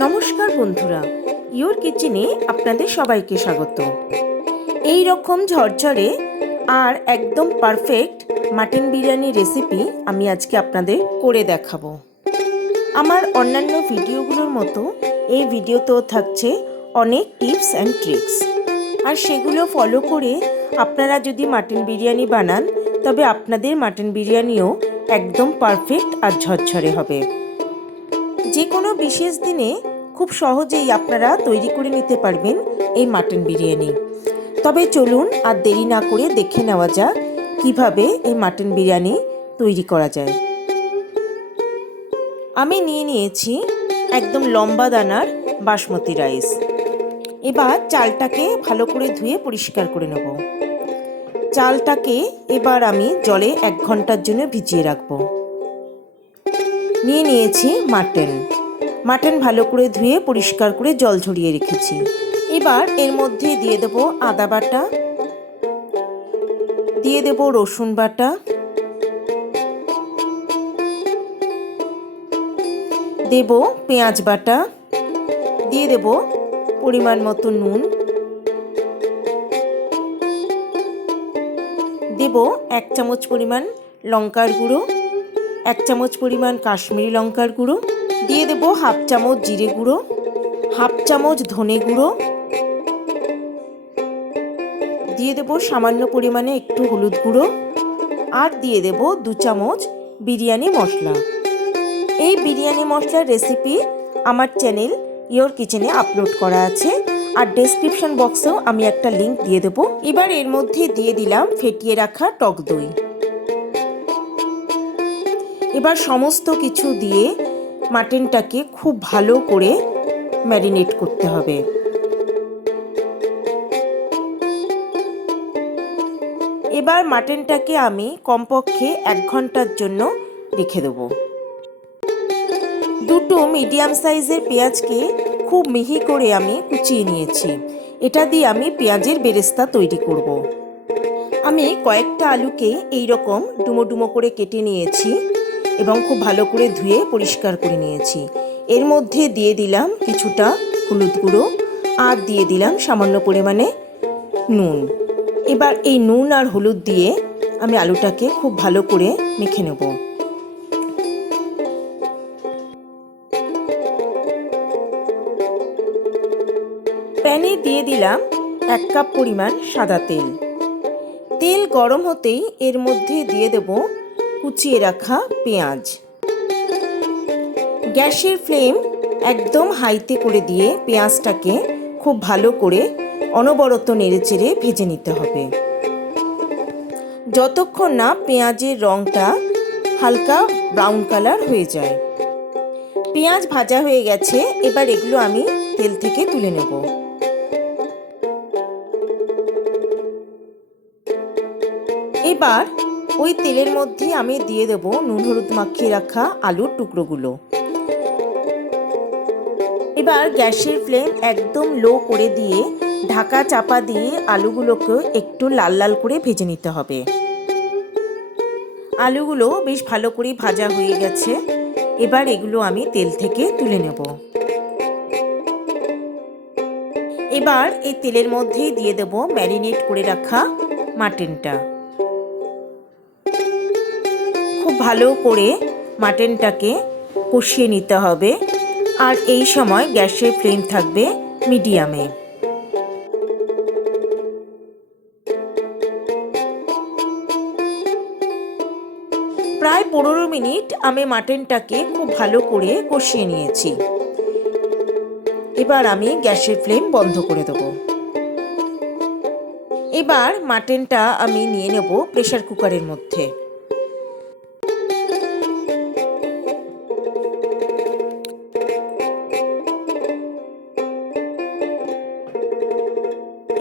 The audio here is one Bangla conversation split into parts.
নমস্কার বন্ধুরা, ইয়োর কিচেনে আপনাদের সবাইকে স্বাগত। এই রকম ঝরঝরে আর একদম পারফেক্ট মাটন বিরিয়ানি রেসিপি আমি আজকে আপনাদের করে দেখাবো। আমার অন্যান্য ভিডিওগুলোর মতো এই ভিডিওতেও থাকছে অনেক টিপস অ্যান্ড ট্রিক্স, আর সেগুলো ফলো করে আপনারা যদি মাটন বিরিয়ানি বানান তবে আপনাদের মাটন বিরিয়ানিও একদম পারফেক্ট আর ঝরঝরে হবে। যে কোনো বিশেষ দিনে খুব সহজেই আপনারা তৈরি করে নিতে পারবেন এই মাটন বিরিয়ানি। তবে চলুন আর দেরি না করে দেখে নেওয়া যাক কিভাবে এই মাটন বিরিয়ানি তৈরি করা যায়। আমি নিয়ে নিয়েছি একদম লম্বা দানার বাসমতি রাইস। এবার চালটাকে ভালো করে ধুয়ে পরিষ্কার করে নেব। চালটাকে এবার আমি জলে 1 ঘন্টার জন্য ভিজিয়ে রাখবো। নিয়ে নিয়েছি মাটন ভালো করে ধুয়ে পরিষ্কার করে জল ঝরিয়ে রেখেছি। এবার এর মধ্যে দিয়ে দেব আদা বাটা, দিয়ে দেব রসুন বাটা, দেব পেঁয়াজ বাটা, দিয়ে দেব পরিমাণ মতো নুন, দেব 1 চামচ পরিমাণ লঙ্কার গুঁড়ো, 1 চামচ পরিমাণ কাশ্মীরি লঙ্কার গুঁড়ো, দিয়ে দেব 1/2 চামচ জিরে গুঁড়ো, 1/2 চামচ ধনে গুঁড়ো, দিয়ে দেব সামান্য পরিমাণে একটু হলুদ গুঁড়ো, আর দিয়ে দেব 2 চামচ বিরিয়ানি মশলা। এই বিরিয়ানি মশলার রেসিপি আমার চ্যানেল ইয়োর কিচেনে আপলোড করা আছে, আর ডেসক্রিপশন বক্সেও আমি একটা লিংক দিয়ে দেব। এবার এর মধ্যে দিয়ে দিলাম ফেটিয়ে রাখা টক দই। এবার সমস্ত কিছু দিয়ে মাটনটাকে খুব ভালো করে ম্যারিনেট করতে হবে। এবার মাটনটাকে আমি কমপক্ষে 1 ঘন্টার জন্য রেখে দেব। 2 মিডিয়াম সাইজের পেঁয়াজকে খুব মিহি করে আমি কুচিয়ে নিয়েছি। এটা দিয়ে আমি পেঁয়াজের বেরেস্তা তৈরি করব। আমি কয়েকটা আলুকে এই রকম ডুমো ডুমো করে কেটে নিয়েছি এবং খুব ভালো করে ধুয়ে পরিষ্কার করে নিয়েছি। এর মধ্যে দিয়ে দিলাম কিছুটা হলুদ গুঁড়ো, আর দিয়ে দিলাম সামান্য পরিমাণে নুন। এবার এই নুন আর হলুদ দিয়ে আমি আলুটাকে খুব ভালো করে মেখে নেব। প্যানে দিয়ে দিলাম 1 কাপ পরিমাণ সাদা তেল। তেল গরম হতেই এর মধ্যে দিয়ে দেব কুচিয়ে রাখা পেঁয়াজ। গ্যাসের ফ্লেম একদম হাইতে করে দিয়ে পেঁয়াজটাকে খুব ভালো করে অনবরত নেড়েচেড়ে ভেজে নিতে হবে, যতক্ষণ না পেঁয়াজের রঙটা হালকা ব্রাউন কালার হয়ে যায়। পেঁয়াজ ভাজা হয়ে গেছে, এবার এগুলো আমি তেল থেকে তুলে নেব। এবার ওই তেলের মধ্যে আমি দিয়ে দেব নুন হলুদ মাখিয়ে রাখা আলুর টুকরোগুলো। এবার গ্যাসের ফ্লেম একদম লো করে দিয়ে ঢাকা চাপা দিয়ে আলুগুলোকে একটু লাল লাল করে ভেজে নিতে হবে। আলুগুলো বেশ ভালো করে ভাজা হয়ে গেছে, এবার এগুলো আমি তেল থেকে তুলে নেব। এবার এই তেলের মধ্যেই দিয়ে দেব ম্যারিনেট করে রাখা মাটনটা। খুব ভালো করে মাটনটাকে কষিয়ে নিতে হবে, আর এই সময় গ্যাসের ফ্লেম থাকবে মিডিয়ামে। প্রায় 15 মিনিট আমি মাটনটাকে খুব ভালো করে কষিয়ে নিয়েছি। এবার আমি গ্যাসের ফ্লেম বন্ধ করে দেব। এবার মাটনটা আমি নিয়ে নেব প্রেসার কুকারের মধ্যে।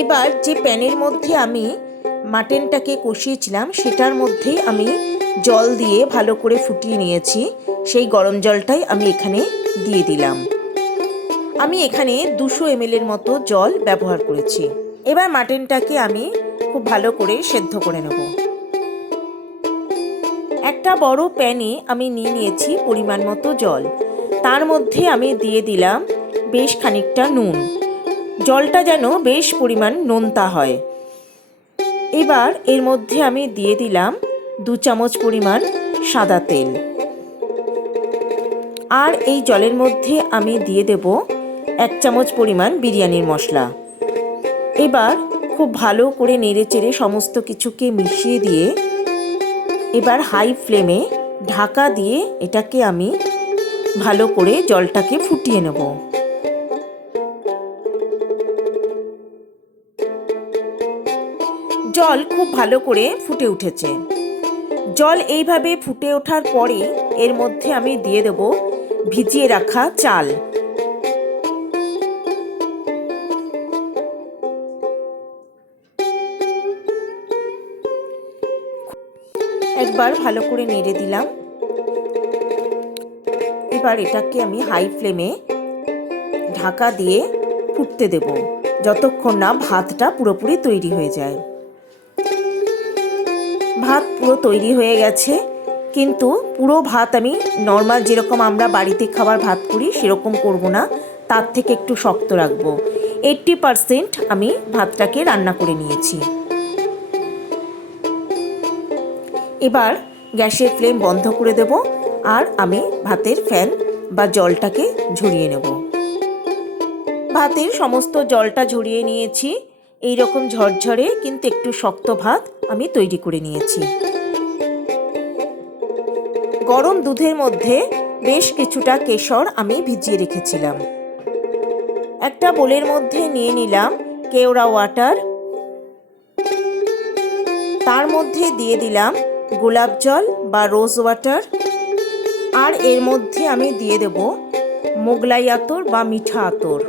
এবার যে প্যানের মধ্যে আমি মাটনটাকে কষিয়েছিলাম সেটার মধ্যেই আমি জল দিয়ে ভালো করে ফুটিয়ে নিয়েছি। সেই গরম জলটাই আমি এখানে দিয়ে দিলাম। আমি এখানে 200 ml মতো জল ব্যবহার করেছি। এবার মাটনটাকে আমি খুব ভালো করে সেদ্ধ করে নেব। একটা বড় প্যানে আমি নিয়ে নিয়েছি পরিমাণ মতো জল। তার মধ্যে আমি দিয়ে দিলাম বেশ খানিকটা নুন। জলটা যেন বেশ পরিমাণ নোনতা হয়। এবার এর মধ্যে আমি দিয়ে দিলাম 2 চামচ পরিমাণ সাদা তেল। আর এই জলের মধ্যে আমি দিয়ে দেব 1 চামচ পরিমাণ বিরিয়ানির মশলা। এবার খুব ভালো করে নেড়েচেড়ে সমস্ত কিছুকে মিশিয়ে দিয়ে এবার হাই ফ্লেমে ঢাকা দিয়ে এটাকে আমি ভালো করে জলটাকে ফুটিয়ে নেব। জল খুব ভালো করে ফুটে উঠেছে। জল এইভাবে ফুটে ওঠার পরে এর মধ্যে আমি দিয়ে দেব ভিজিয়ে রাখা চাল। একবার ভালো করে নেড়ে দিলাম। এবার এটাকে আমি হাই ফ্লেমে ঢাকা দিয়ে ফুটতে দেব যতক্ষণ না ভাতটা পুরোপুরি তৈরি হয়ে যায়। ভাত পুরো তৈরি হয়ে গেছে, কিন্তু পুরো ভাত আমি নর্মাল যেরকম আমরা বাড়িতে খাবার ভাত করি সেরকম করব না, তার থেকে একটু শক্ত রাখবো। 80% আমি ভাতটাকে রান্না করে নিয়েছি। এবার গ্যাসের ফ্লেম বন্ধ করে দেব আর আমি ভাতের ফ্যান বা জলটাকে ঝরিয়ে নেব। ভাতের সমস্ত জলটা ঝরিয়ে নিয়েছি। এই রকম ঝরঝরে কিন্তু একটু শক্ত ভাত আমি তৈরি করে নিয়েছি। গরম দুধের মধ্যে বেশ কিছুটা কেশর আমি ভিজিয়ে রেখেছিলাম। একটা বোলের মধ্যে নিয়ে নিলাম কেওড়া ওয়াটার। তার মধ্যে দিয়ে দিলাম গোলাপ জল বা রোজ ওয়াটার। আর এর মধ্যে আমি দিয়ে দেব মোগলাই আতর বা মিঠা আতর।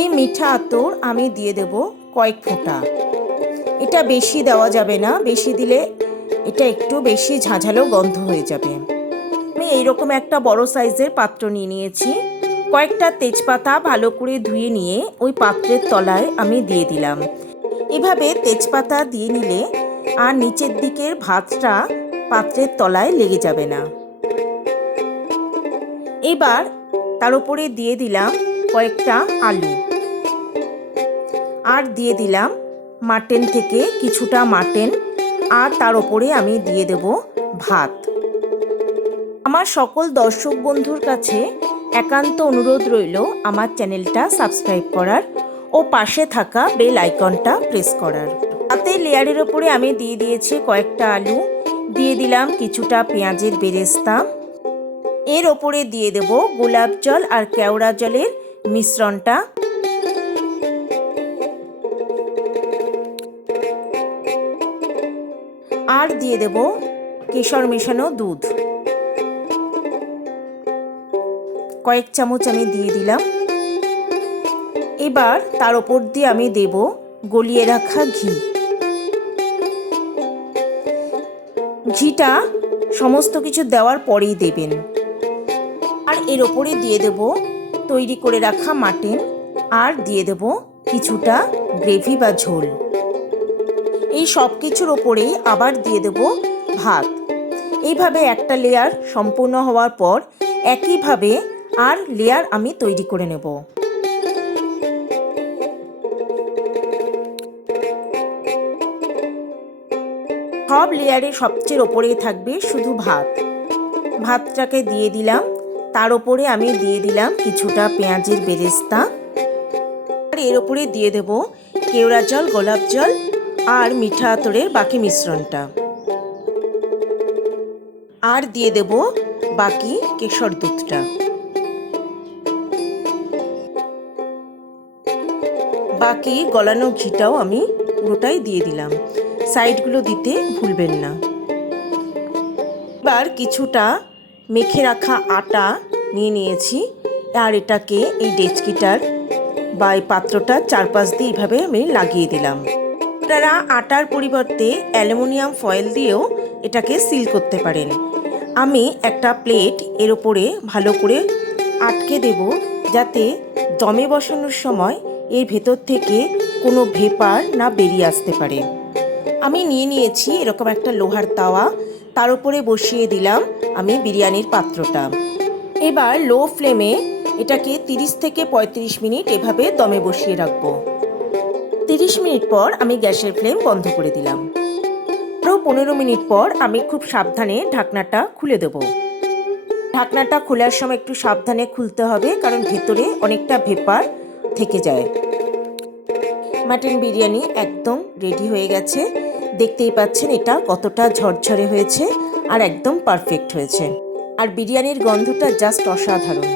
এই মিঠা আতর আমি দিয়ে দেব কয়েক ফোঁটা। এটা বেশি দেওয়া যাবে না, বেশি দিলে এটা একটু বেশি ঝাঁঝালো গন্ধ হয়ে যাবে। আমি এইরকম একটা বড় সাইজের পাত্র নিয়ে নিয়েছি। কয়েকটা তেজপাতা ভালো করে ধুয়ে নিয়ে ওই পাত্রের তলায় আমি দিয়ে দিলাম। এভাবে তেজপাতা দিয়ে নিলে আর নিচের দিকের ভাতটা পাত্রের তলায় লেগে যাবে না। এবার তার উপরে দিয়ে দিলাম কয়েকটা আলু আর দিয়ে দিলাম মাটন থেকে কিছুটা মাটন, আর তার উপরে আমি দিয়ে দেব ভাত। আমার সকল দর্শক বন্ধুর কাছে একান্ত অনুরোধ রইল আমার চ্যানেলটা সাবস্ক্রাইব করার ও পাশে থাকা বেল আইকনটা প্রেস করার। ভাতের লেয়ারের ওপরে আমি দিয়ে দিয়েছি কয়েকটা আলু, দিয়ে দিলাম কিছুটা পেঁয়াজের বেরেস্তা। এর ওপরে দিয়ে দেব গোলাপ জল আর কেওড়া জলের মিশ্রণটা। আর দিয়ে দেব কেশর মেশানো দুধ। কয়েক চামচ আমি দিয়ে দিলাম। এবার তার ওপর দিয়ে আমি দেব গলিয়ে রাখা ঘি। ঘিটা সমস্ত কিছু দেওয়ার পরেই দেবেন। আর এর ওপরে দিয়ে দেব তৈরি করে রাখা মাটন, আর দিয়ে দেব কিছুটা গ্রেভি বা ঝোল। এই সব কিছুর ওপরেই আবার দিয়ে দেব ভাত। এইভাবে একটা লেয়ার সম্পূর্ণ হওয়ার পর একইভাবে আর লেয়ার আমি তৈরি করে নেব। সব লেয়ারে সবচেয়ে ওপরেই থাকবে শুধু ভাত। ভাতটাকে দিয়ে দিলাম, তার ওপরে আমি দিয়ে দিলাম কিছুটা পেঁয়াজের বেরেস্তা। আর এর ওপরে দিয়ে দেব কেওড়া জল, গোলাপ জল আর মিঠা আতরের বাকি মিশ্রণটা। আর দিয়ে দেব বাকি কেশর দুধটা। বাকি গলানো ঘিটাও আমি পুরোটাই দিয়ে দিলাম। সাইডগুলো দিতে ভুলবেন না। এবার কিছুটা মেখে রাখা আটা নিয়ে নিয়েছি, আর এটাকে এই ডেচকিটার বা এই পাত্রটার চারপাশ দিয়ে এইভাবে আমি লাগিয়ে দিলাম। আপনারা আটার পরিবর্তে অ্যালুমিনিয়াম ফয়েল দিয়েও এটাকে সিল করতে পারেন। আমি একটা প্লেট এর ওপরে ভালো করে আটকে দেব, যাতে দমে বসানোর সময় এর ভেতর থেকে কোনো ভেপার না বেরিয়ে আসতে পারে। আমি নিয়ে নিয়েছি এরকম একটা লোহার তাওয়া। তার উপরে বসিয়ে দিলাম আমি বিরিয়ানির পাত্রটা। এবার লো ফ্লেমে এটাকে 30 থেকে 35 মিনিট এভাবে দমে বসিয়ে রাখবো। 30 মিনিট পর আমি গ্যাসের ফ্লেম বন্ধ করে দিলাম। আরও 15 মিনিট পর আমি খুব সাবধানে ঢাকনাটা খুলে দেব। ঢাকনাটা খোলার সময় একটু সাবধানে খুলতে হবে, কারণ ভেতরে অনেকটা ভেপার থেকে যায়। মাটন বিরিয়ানি একদম রেডি হয়ে গেছে। দেখতেই পাচ্ছেন এটা কতটা ঝরঝরে হয়েছে আর একদম পারফেক্ট হয়েছে। আর বিরিয়ানির গন্ধটা জাস্ট অসাধারণ।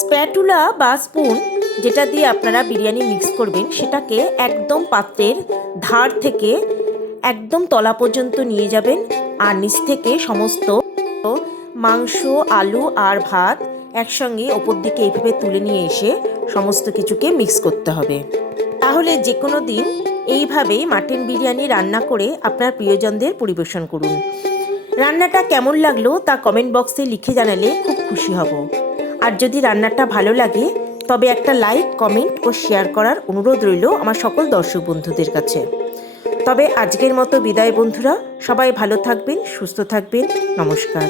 স্প্যাটুলা বা স্পুন যেটা দিয়ে আপনারা বিরিয়ানি মিক্স করবেন, সেটাকে একদম পাত্রের ধার থেকে একদম তলা পর্যন্ত নিয়ে যাবেন, আর নিচ থেকে সমস্ত মাংস, আলু আর ভাত একসঙ্গে ওপর দিকে এইভাবে তুলে নিয়ে এসে সমস্ত কিছুকে মিক্স করতে হবে। তাহলে যে কোনো দিন এইভাবেই মাটন বিরিয়ানি রান্না করে আপনার প্রিয়জনদের পরিবেশন করুন। রান্নাটা কেমন লাগলো তা কমেন্ট বক্সে লিখে জানালে খুব খুশি হব। আর যদি রান্নাটা ভালো লাগে তবে একটা লাইক, কমেন্ট ও শেয়ার করার অনুরোধ রইল আমার সকল দর্শক বন্ধুদের কাছে। তবে আজকের মতো বিদায় বন্ধুরা, সবাই ভালো থাকবেন, সুস্থ থাকবেন। নমস্কার।